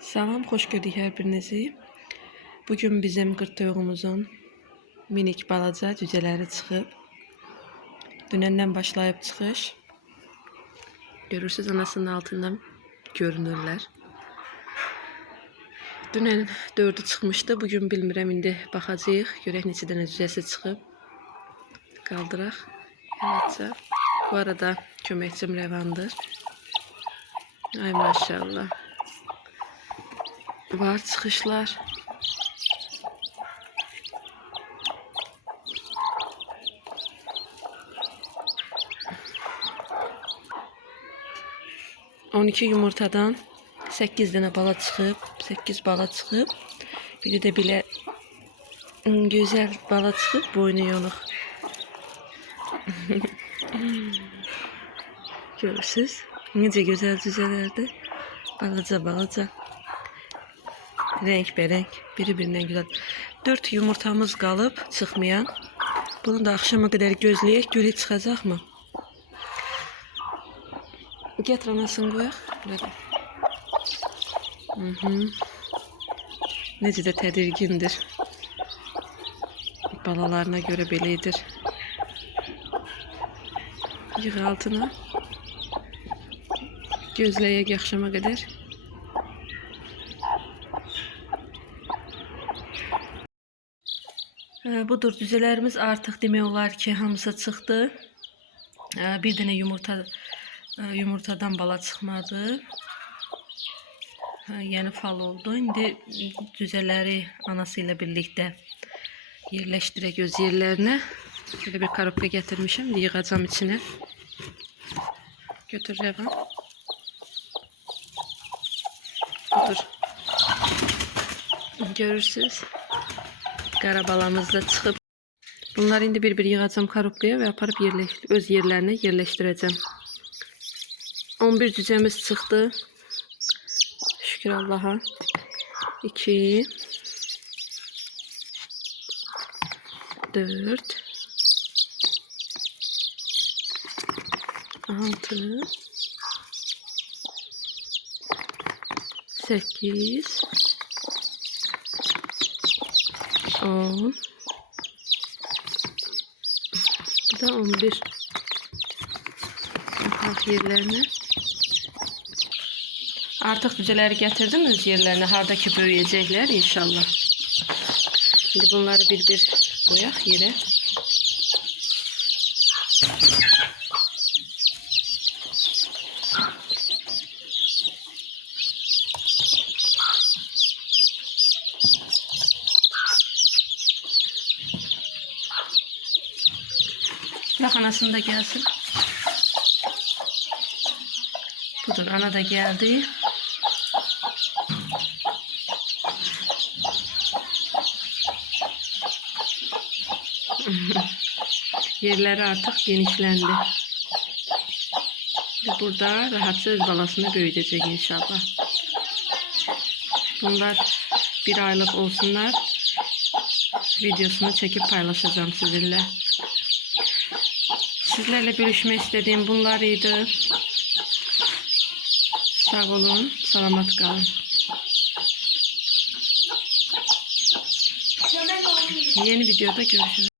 Salam, xoş gördük hər birinizi. Bugün bizim qırtdöyğümüzün minik balaca cücələri çıxıb. Dünəndən başlayıb çıxış. Görürsüz anasının altından görünürlər. Dünən 4-ü çıxmışdı. Bugün bilmirəm indi baxacağıq. Görək neçə dənə cücəsi çıxıb. Qaldıraq. Eləcə. Bu arada köməkçim Rəvandır. Ay maşallah. Var çıxışlar. On iki yumurtadan 8 dənə bala çıxıb, 8 bala çıxıb. Biri belə ım, gözəl bala çıxıb, boynu yonuq. Görürsüz? Necə gözəl cüzələrdir. Balaca balaca. Renk-bereng, biri-birindən gözəl. 4 yumurtamız qalıb çıxmayan. Bunu da axşama qədər gözləyək, görək çıxacaqmı? Gətir anasını qoyaq. Burada. Mhm. Necə də tədirgindir. Balalarına görə belədir. Yığ altına. Gözləyək axşama qədər. Budur düzələrimiz artıq demək olar ki, hamısı çıxdı. Ee, Bir dənə yumurta e, yumurtadan bala çıxmadı. Ee, Yəni fal oldu. İndi düzələri anası ilə birlikdə yerləşdirək öz yerlərinə. Belə bir karobka gətirmişəm. Yığacam içinə. Götür Rəvan. Budur. Görürsüz. Qara balamız da çıxıb. Bunları indi bir-bir yığacam karobkaya və aparıb yerləş öz yerlərinə yerləşdirəcəm. 11 cücəmiz çıxdı. Şükür Allaha. 2 4 6 8 10 Bu da 11 Baxaq yerlərinə Artıq cücələri gətirdim öz yerlərinə harda ki böyüyəcəklər inşallah. İndi bunları bir-bir qoyaq yerə Bırak anasını da gelsin. Budur ana da geldi. Yerleri artık genişlendi. Ve burada rahatça öz balasını büyütecek inşallah. Bunlar bir aylık olsunlar. Videosunu çekip paylaşacağım sizinle. Sizlerle bölüşmek istediğim bunlarıydı. Sağ olun, selamat kalın. Yeni videoda görüşürüz.